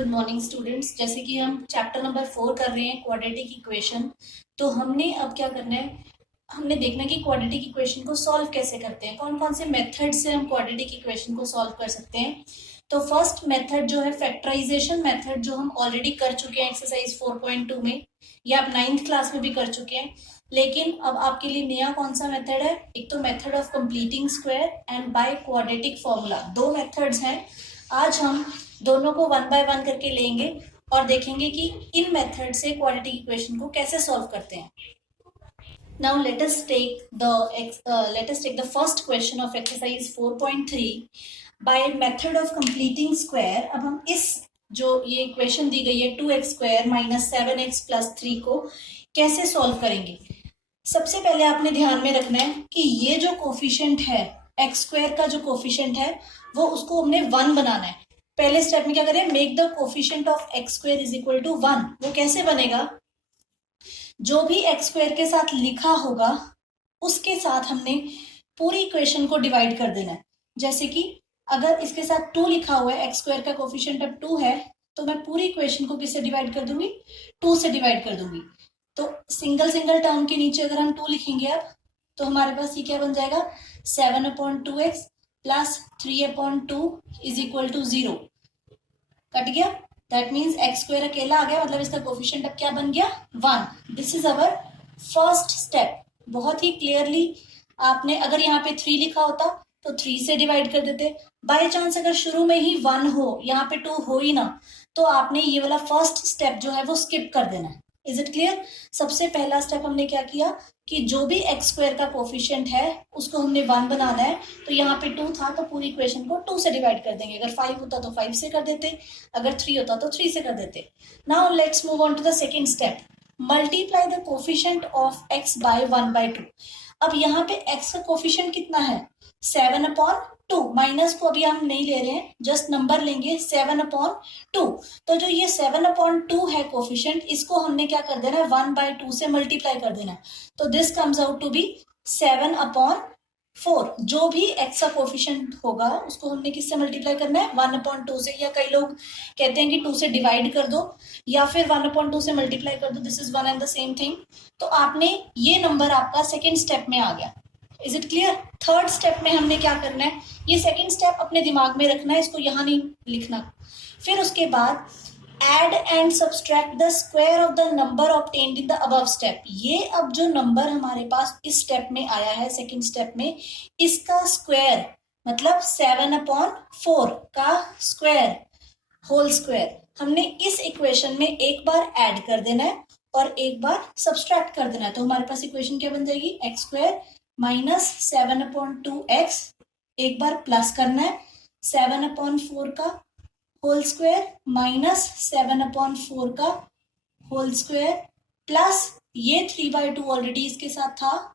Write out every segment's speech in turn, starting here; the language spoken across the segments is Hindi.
Good morning students. जैसे कि हम चैप्टर नंबर 4 कर रहे हैं क्वाड्रेटिक इक्वेशन। तो हमने अब क्या करना है, हमने देखना है कि क्वाड्रेटिक इक्वेशन को सॉल्व कैसे करते हैं, कौन कौन से मेथड से हम क्वाड्रेटिक इक्वेशन को सॉल्व कर सकते हैं। तो फर्स्ट मेथड जो है फैक्टराइजेशन मेथड, जो हम ऑलरेडी कर चुके हैं एक्सरसाइज 4.2 में, या आप 9th क्लास में भी कर चुके हैं। लेकिन अब आपके लिए नया कौन सा मेथड है, एक तो method of completing square and by quadratic formula. दो मेथड्स हैं। आज हम दोनों को वन बाय वन करके लेंगे और देखेंगे कि इन मेथड से क्वाड्रेटिक इक्वेशन को कैसे सॉल्व करते हैं। Now let us take the first question of exercise 4.3 by method of completing square। अब हम इस जो ये इक्वेशन दी गई है 2x² माइनस 7x प्लस 3 को कैसे सॉल्व करेंगे। सबसे पहले आपने ध्यान में रखना है कि ये जो कोफिशिएंट है x² का, जो कोफिशिएंट है वो उसको हमने 1 बनाना है। पहले स्टेप में क्या करें, make the coefficient of x² is equal to 1। वो कैसे बनेगा, जो भी x² के साथ लिखा होगा उसके साथ हमने पूरी इक्वेशन को डिवाइड कर देना है। जैसे कि अगर इसके साथ 2 लिखा हुआ है, x² का कोफिशिएंट अब 2 है, तो मैं पूरी इक्वेशन को किससे डिवाइड कर दूंगी, 2 से डिवाइड कर दूंगी। तो सिंगल सिंगल टर्म के नीचे अगर हम 2 लिखेंगे अब, तो हमारे पास ये क्या बन जाएगा, 7/2x plus 3/2 is equal to 0। Cut गया। दैट मीन्स x² अकेला आ गया, मतलब इसका कोफिशिएंट अब क्या बन गया, 1। This is our first step. बहुत ही क्लियरली आपने, अगर यहाँ पे 3 लिखा होता तो 3 से डिवाइड कर देते। बाय चांस अगर शुरू में ही 1 हो, यहाँ पे 2 हो ही ना, तो आपने ये वाला फर्स्ट स्टेप जो है वो स्किप कर देना है। Is it clear. सबसे पहला स्टेप हमने क्या किया कि जो भी x² का कोफिशिएंट है उसको हमने 1 बनाना है। तो यहाँ पे 2 था तो पूरी इक्वेशन को 2 से डिवाइड कर देंगे। अगर 5 होता तो 5 से कर देते, अगर 3 होता तो 3 से कर देते। Now let's move on to the second step, multiply the coefficient of x by 1/2। अब यहाँ पे x का कोफिशिएंट कितना है, 7/2। माइनस को अभी हम नहीं ले रहे हैं, जस्ट नंबर लेंगे 7/2। तो जो ये 7/2 है कोफिशिएंट, इसको हमने क्या कर देना है, 1/2 से मल्टीप्लाई कर देना है। तो this comes out to be 7/4। जो भी x का कोफिशिएंट होगा उसको हमने किससे मल्टीप्लाई करना है, 1/2 से। या कई लोग कहते हैं कि 2 से डिवाइड कर दो या फिर 1/2 से मल्टीप्लाई कर दो, this is one and the same thing. तो आपने ये नंबर आपका सेकेंड स्टेप में आ गया। Is it clear. Third step में हमने क्या करना है, ये सेकेंड स्टेप अपने दिमाग में रखना है, इसको यहाँ नहीं लिखना। फिर उसके बाद add and subtract the square of the number obtained in the above step. ये अब जो नंबर हमारे पास इस स्टेप में आया है, सेकेंड स्टेप में, इसका स्क्वायर मतलब 7/4 का स्क्वायर, होल स्क्वायर, हमने इस इक्वेशन में एक बार ऐड कर देना है और एक बार सब्सट्रैक्ट कर देना है। तो हमारे पास इक्वेशन क्या बन जाएगी, x² माइनस 7/2x, एक बार प्लस करना है 7/4 का होल स्क्वायर माइनस 7/4 का होल स्क्वायर प्लस ये 3/2 ऑलरेडी इसके साथ था।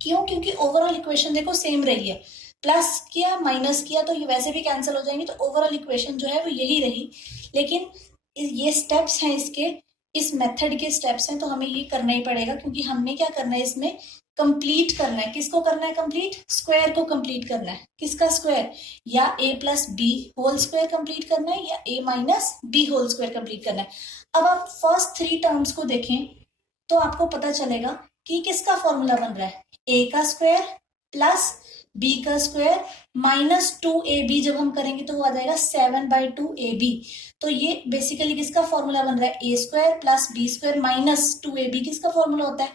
क्यों, क्योंकि ओवरऑल इक्वेशन देखो सेम रही है। प्लस किया माइनस किया तो ये वैसे भी कैंसिल हो जाएंगे, तो ओवरऑल इक्वेशन जो है वो यही रही। लेकिन ये स्टेप्स हैं इसके, इस मेथड के स्टेप्स हैं, तो हमें ये करना ही पड़ेगा, क्योंकि हमने क्या करना है, इसमें कंप्लीट करना है। किसको करना है कंप्लीट, स्क्वायर को कंप्लीट करना है। किसका स्क्वायर, या a plus b whole square complete करना है, या a minus b whole square complete करना है। अब आप फर्स्ट 3 टर्म्स को देखें तो आपको पता चलेगा कि किसका फॉर्मूला बन रहा है, a का स्क्वायर प्लस b का स्क्वायर माइनस 2ab। जब हम करेंगे तो वो आ जाएगा 7/2ab। तो ये बेसिकली किसका फॉर्मूला बन रहा है, a² plus b² minus 2ab। किसका फॉर्मूला होता है,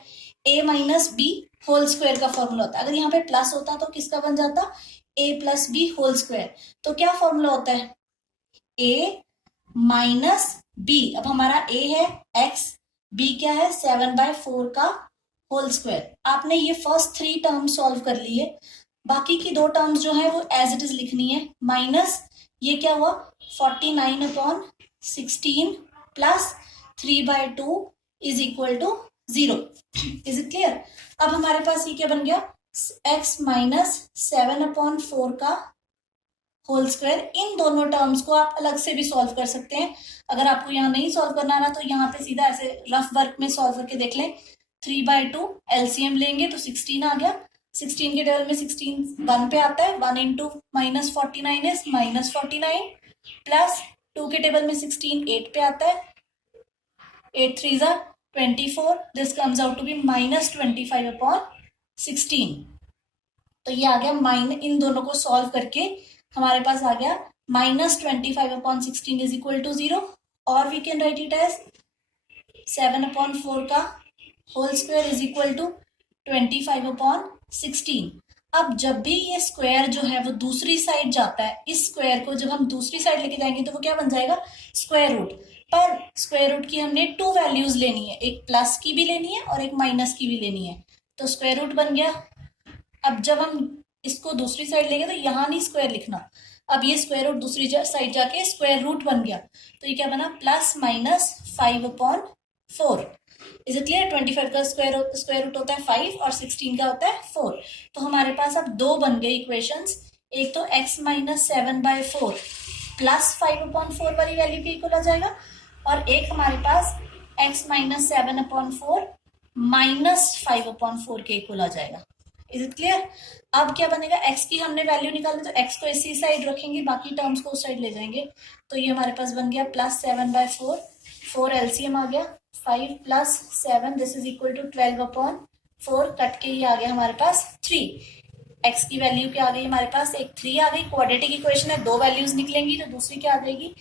a minus b whole square का फॉर्मूला होता है। अगर यहाँ पे प्लस होता तो किसका बन जाता, a plus b whole square. तो क्या फॉर्मूला होता है, a माइनस बी। अब हमारा a है x, b क्या है 7/4 का होल स्क्वायर। आपने ये फर्स्ट 3 टर्म सॉल्व कर लिए, बाकी की 2 टर्म्स जो है वो एज इट इज लिखनी है। माइनस ये क्या हुआ, 49/16 plus 3/2 is equal to 0। Is it clear. अब हमारे पास ये क्या बन गया, x माइनस 7/4 का होल स्क्वायर। इन दोनों टर्म्स को आप अलग से भी सॉल्व कर सकते हैं। अगर आपको यहाँ नहीं सॉल्व करना ना, तो यहाँ पे सीधा ऐसे रफ वर्क में सॉल्व करके देख लें। 3/2 एलसीएम लेंगे तो 16 आ गया। 16 के टेबल में 16 1 पे आता है, 1 into minus 49 is minus 49 plus 2 के टेबल में 16 8 पे आता है, 8 3 ज़ा 24, this comes out to be -25/16। तो ये आ गया इन दोनों को सॉल्व करके हमारे पास आ गया -25/16 इज इक्वल टू 0, और we can write it as 7/4 का whole square is equal to 25/16। अब जब भी ये स्क्वायर जो है वो दूसरी साइड जाता है, इस स्क्वायर को जब हम दूसरी साइड लेके जाएंगे तो वो क्या बन जाएगा, स्क्वायर रूट। पर स्क्वायर रूट की हमने 2 वैल्यूज लेनी है, एक प्लस की भी लेनी है और एक माइनस की भी लेनी है, तो स्क्वायर रूट बन गया। अब जब हम इसको दूसरी साइड लेंगे तो यहाँ नहीं स्क्वायर लिखना, अब ये स्क्वायर रूट दूसरी साइड जाके स्क्वायर रूट बन गया, तो ये क्या बना +-5/4। Is it clear? 25 का स्क्वायर रूट होता है 5 और 16 का होता है 4। तो हमारे पास अब 2 बन गए इक्वेशंस, एक तो x - 7/4 +5/4 वाली वैल्यू के इक्वल आ जाएगा, और एक हमारे पास x - 7/4 -5/4 के इक्वल आ जाएगा। Is it clear? अब क्या बनेगा, x की हमने वैल्यू निकालनी, तो x को इसी साइड रखेंगे, बाकी टर्म्स को उस साइड ले जाएंगे, तो ये हमारे पास बन गया +7/4, 4 एलसीएम आ गया, 5 + 7 this is equal to 12/4, cut के ये आ गया हमारे पास 3। x की वैल्यू क्या आ गई हमारे पास, एक 3 आ गई, क्वाड्रेटिक इक्वेशन है, 2 वैल्यूज निकलेंगी, तो दूसरी क्या आ जाएगी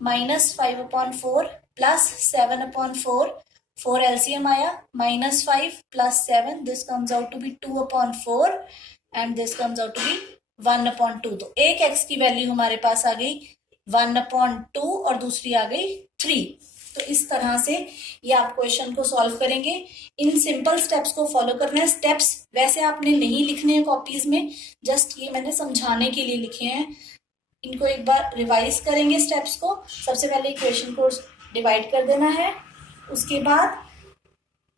-5/4 + 7/4, 4 एलसीएम आया, -5 + 7 this comes out to be 2/4 and this comes out to be 1/2। तो एक x की वैल्यू हमारे पास आ गई 1/2 और दूसरी आ गई 3। तो इस तरह से ये आप क्वेश्चन को सॉल्व करेंगे। इन सिंपल स्टेप्स को फॉलो करना है। स्टेप्स वैसे आपने नहीं लिखने हैं कॉपीज में, जस्ट ये मैंने समझाने के लिए लिखे हैं। इनको एक बार रिवाइज करेंगे स्टेप्स को। सबसे पहले इक्वेशन को डिवाइड कर देना है, उसके बाद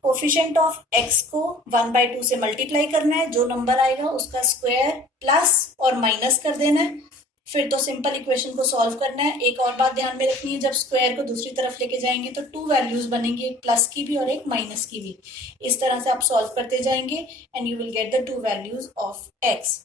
कोफिशिएंट ऑफ x को 1/2 से मल्टीप्लाई करना है, जो नंबर आएगा उसका स्क्वायर प्लस और माइनस कर देना है, फिर तो सिंपल इक्वेशन को सॉल्व करना है। एक और बात ध्यान में रखनी है, जब स्क्वायर को दूसरी तरफ लेके जाएंगे तो 2 वैल्यूज बनेंगी, एक प्लस की भी और एक माइनस की भी। इस तरह से आप सॉल्व करते जाएंगे and you will get the 2 values of x।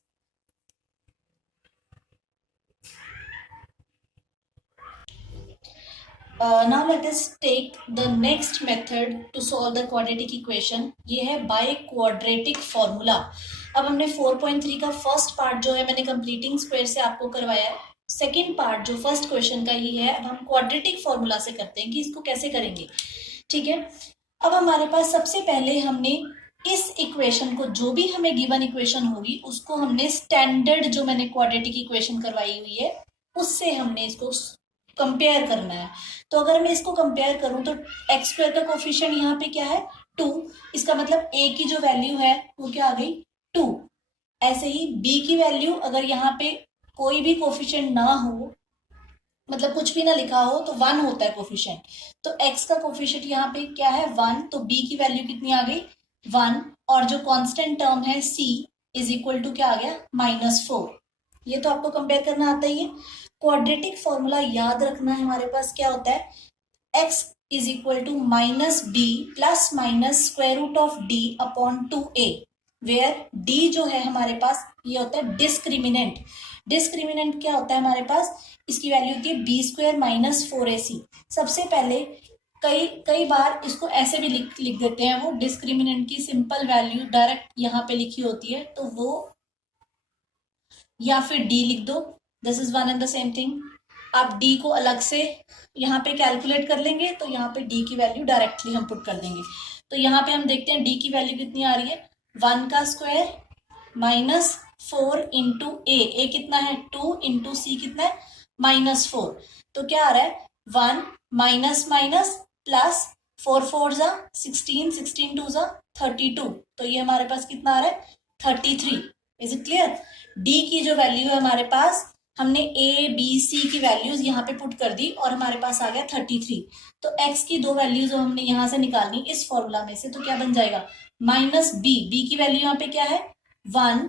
Now let us take the next method to solve the quadratic equation. ये है by quadratic formula. अब हमने 4.3 का फर्स्ट पार्ट जो है मैंने कंप्लीटिंग स्क्वायर से आपको करवाया है। सेकेंड पार्ट जो फर्स्ट क्वेश्चन का ही है, अब हम क्वाड्रेटिक फॉर्मूला से करते हैं कि इसको कैसे करेंगे। ठीक है, अब हमारे पास सबसे पहले हमने इस इक्वेशन को, जो भी हमें गिवन इक्वेशन होगी उसको हमने स्टैंडर्ड जो मैंने क्वाड्रेटिक इक्वेशन करवाई हुई है उससे हमने इसको कंपेयर करना है। तो अगर मैं इसको कंपेयर करूं तो एक्स स्क्वायर का कोफिशिएंट यहाँ पे क्या है 2, इसका मतलब a की जो वैल्यू है वो क्या आ गई 2। ऐसे ही b की वैल्यू अगर यहाँ पे कोई भी कोफिशिएंट ना हो, मतलब कुछ भी ना लिखा हो, तो 1 होता है कोफिशिएंट। तो x का कोफिशिएंट यहाँ पे क्या है 1, तो b की वैल्यू कितनी आ गई 1, और जो कांस्टेंट टर्म है c इज इक्वल टू क्या आ गया -4। ये तो आपको कंपेयर करना आता ही है। क्वाड्रेटिक फॉर्मूला याद रखना है, हमारे पास क्या होता है x is equal to -b plus minus square root of d upon 2a, where d जो है हमारे पास ये होता है डिस्क्रिमिनेंट। डिस्क्रिमिनेंट क्या होता है हमारे पास, इसकी वैल्यू होती है b² - 4ac। सबसे पहले कई बार इसको ऐसे भी लिख देते हैं, वो डिस्क्रिमिनेंट की सिंपल वैल्यू डायरेक्ट यहाँ पे लिखी होती है, तो वो या फिर d लिख दो, this is one and the same thing. आप d को अलग से यहाँ पे कैलकुलेट कर लेंगे, तो यहाँ पे d की वैल्यू डायरेक्टली हम पुट कर देंगे। तो यहाँ पे हम देखते हैं d की वैल्यू कितनी आ रही है 1 का स्क्वायर -4 इंटू a कितना है 2 इंटू c कितना है -4। तो क्या आ रहा है 1 माइनस माइनस प्लस 4 4 जा 16, 16 2 जा 32, तो ये हमारे पास कितना आ रहा है 33। Is it clear? d की जो वैल्यू है हमारे पास, हमने a b c की वैल्यूज यहाँ पे पुट कर दी और हमारे पास आ गया 33। तो x की 2 वैल्यूज हमने यहाँ से निकालनी इस फॉर्मूला में से, तो क्या बन जाएगा -b की वैल्यू यहाँ पे क्या है 1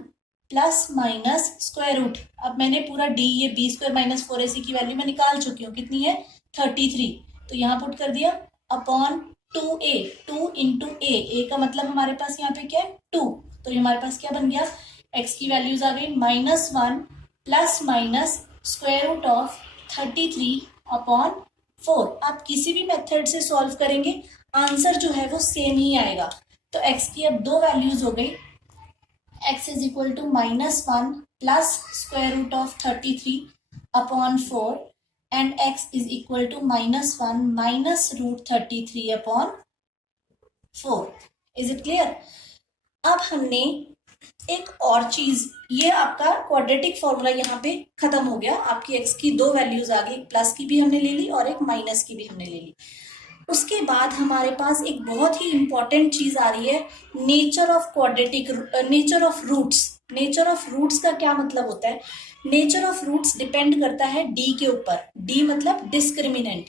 प्लस माइनस स्क्वायर रूट। अब मैंने पूरा d ये b² - 4ac की वैल्यू मैं निकाल चुकी हूँ, कितनी है 33, तो यहाँ पुट कर दिया अपॉन 2a, 2 इंटू a का मतलब हमारे पास यहाँ पे क्या है 2, तो ये हमारे पास क्या बन गया x की वैल्यूज आ गई -1 plus minus square root of 33 upon 4। आप किसी भी मेथड से सॉल्व करेंगे आंसर जो है वो सेम ही आएगा। तो x की अब दो वैल्यूज हो गई, x is equal to -1 plus square root of 33 upon 4 and x is equal to -1 minus root 33 upon 4। Is it clear? अब हमने एक और चीज, ये आपका क्वाड्रेटिक फॉर्मूला यहाँ पे खत्म हो गया। आपकी x की दो वैल्यूज आ गई, प्लस की भी हमने ले ली और एक माइनस की भी हमने ले ली। उसके बाद हमारे पास एक बहुत ही इंपॉर्टेंट चीज आ रही है, nature of quadratic, nature of roots. Nature of roots का क्या मतलब होता है? नेचर ऑफ रूट्स डिपेंड करता है डी के ऊपर। डी मतलब डिस्क्रिमिनेंट।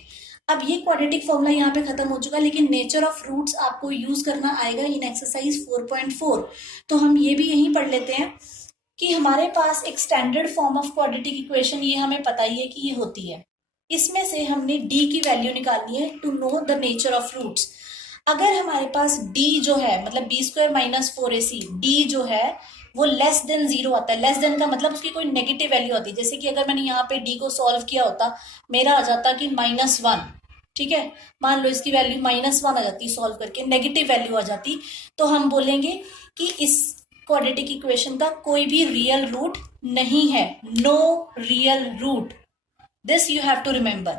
अब ये क्वाड्रेटिक फॉर्मूला यहाँ पे खत्म हो चुका, लेकिन नेचर ऑफ रूट्स आपको यूज करना आएगा इन एक्सरसाइज 4.4। तो हम ये भी यहीं पढ़ लेते हैं कि हमारे पास एक standard form of quadratic equation, ये हमें पता ही है कि ये होती है। इसमें से हमने डी की वैल्यू निकालनी है to know the nature of roots. अगर हमारे पास डी जो है मतलब b² माइनस 4ac, डी जो है वो लेस देन 0 आता है। लेस देन का मतलब उसकी कोई नेगेटिव वैल्यू आती है। जैसे कि अगर मैंने यहाँ पे डी को सॉल्व किया होता, मेरा आ जाता कि -1, ठीक है। मान लो इसकी वैल्यू -1 आ जाती, सॉल्व करके नेगेटिव वैल्यू आ जाती, तो हम बोलेंगे कि इस क्वाड्रेटिक इक्वेशन का कोई भी रियल रूट नहीं है, no real root. This you have to remember.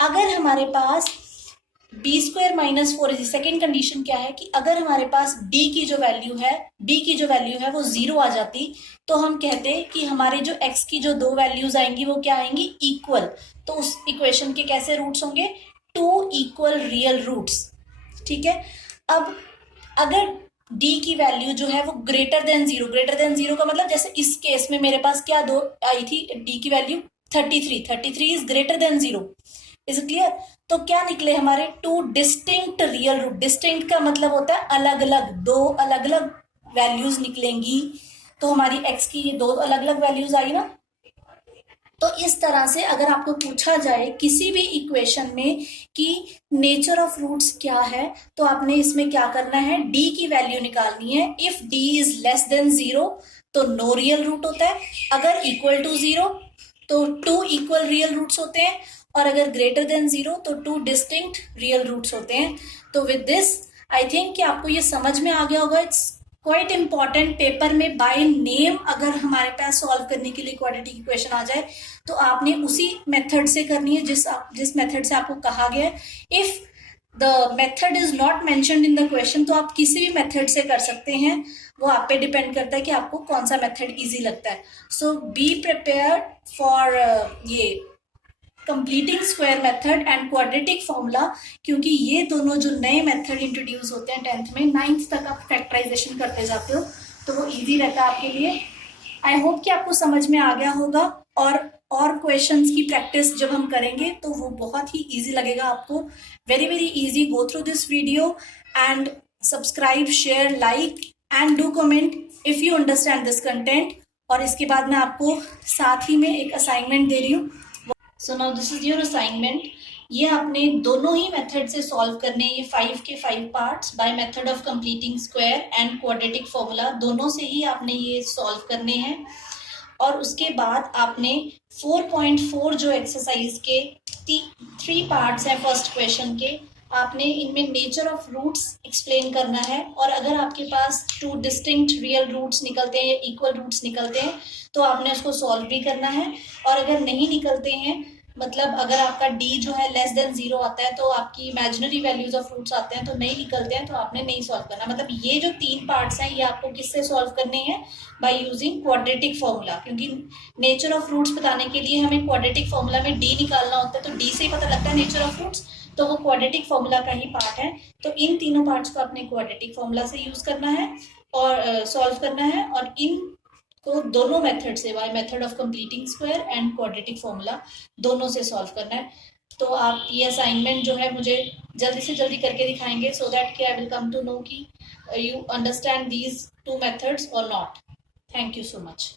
अगर हमारे पास b² minus 4ac, second condition क्या है कि अगर हमारे पास d की जो वैल्यू है, b की जो वैल्यू है वो 0 आ जाती, तो हम कहते कि हमारे जो x की जो दो वैल्यूज आएंगी वो क्या आएंगी? इक्वल। तो उस इक्वेशन के कैसे रूट्स होंगे? 2 इक्वल रियल रूट्स, ठीक है। अब अगर d की वैल्यू जो है वो ग्रेटर देन 0, ग्रेटर देन 0 का मतलब जैसे इस केस में मेरे पास क्या दो आई थी, d की value 33 is greater than 0। Is it clear? तो क्या निकले हमारे? Two distinct real root. Distinct का मतलब होता है अलग अलग, दो अलग अलग वैल्यूज निकलेंगी। तो हमारी x की ये दो अलग अलग वैल्यूज आई ना। तो इस तरह से अगर आपको पूछा जाए किसी भी इक्वेशन में कि नेचर ऑफ रूट्स क्या है, तो आपने इसमें क्या करना है? d की वैल्यू निकालनी है। If d is less than 0 तो नो रियल रूट होता है, अगर इक्वल टू 0 तो 2 इक्वल रियल रूट्स होते हैं, और अगर ग्रेटर देन 0 तो 2 डिस्टिंक्ट रियल रूट्स होते हैं। तो विद दिस आई थिंक कि आपको ये समझ में आ गया होगा। इट्स क्वाइट इंपॉर्टेंट, पेपर में बाय नेम अगर हमारे पास सॉल्व करने के लिए क्वाड्रेटिक इक्वेशन आ जाए तो आपने उसी मेथड से करनी है जिस मेथड से आपको कहा गया है। If the method is not mentioned in the question तो आप किसी भी मेथड से कर सकते हैं, वो आप पे डिपेंड करता है कि आपको कौन सा मेथड इजी लगता है। सो बी प्रिपेयर्ड फॉर ये completing square method and quadratic formula, क्योंकि ये दोनों जो नए मेथड इंट्रोड्यूस होते हैं 10th में, 9th तक आप फैक्टराइजेशन करते जाते हो तो वो इजी रहता है आपके लिए। आई होप कि आपको समझ में आ गया होगा, और क्वेश्चंस की प्रैक्टिस जब हम करेंगे तो वो बहुत ही इजी लगेगा आपको। Very very easy. Go through this video and subscribe, share, like and do comment if you understand this content. और इसके बाद मैं आपको साथ ही में एक असाइनमेंट दे रही हूँ। So now this is your assignment. ये आपने दोनों ही मेथड से सॉल्व करने, ये 5 के 5 parts by method of completing square and quadratic formula, दोनों से ही आपने ये सॉल्व करने हैं। और उसके बाद आपने 4.4 जो एक्सरसाइज के 3 पार्ट्स हैं फर्स्ट क्वेश्चन के, आपने इनमें नेचर ऑफ रूट्स एक्सप्लेन करना है। और अगर आपके पास 2 डिस्टिंक्ट रियल रूट्स निकलते हैं या इक्वल रूट्स निकलते हैं तो आपने उसको सॉल्व भी करना है। और अगर नहीं निकलते हैं, मतलब अगर आपका d जो है लेस देन 0 आता है तो आपकी इमेजिनरी वैल्यूज ऑफ रूट्स आते हैं तो नहीं निकलते हैं तो आपने नहीं सॉल्व करना। मतलब ये जो 3 पार्ट्स हैं ये आपको किससे सॉल्व करने हैं? By using quadratic formula. क्योंकि नेचर ऑफ रूट्स बताने के लिए हमें क्वाड्रेटिक फॉर्मूला में d निकालना होता है, तो d से ही पता लगता है नेचर ऑफ रूट्स, तो वो क्वाड्रेटिक फॉर्मूला का ही पार्ट है। तो इन तीनों पार्ट्स को आपने क्वाड्रेटिक फॉर्मूला से यूज करना है और सॉल्व करना है। और इन को दोनों मेथड से, by method of completing square and quadratic formula, दोनों से सॉल्व करना है। तो आप ये असाइनमेंट जो है मुझे जल्दी से जल्दी करके दिखाएंगे, सो दैट कि I will come to know कि यू अंडरस्टैंड दीज 2 मेथड्स और not. Thank you so much.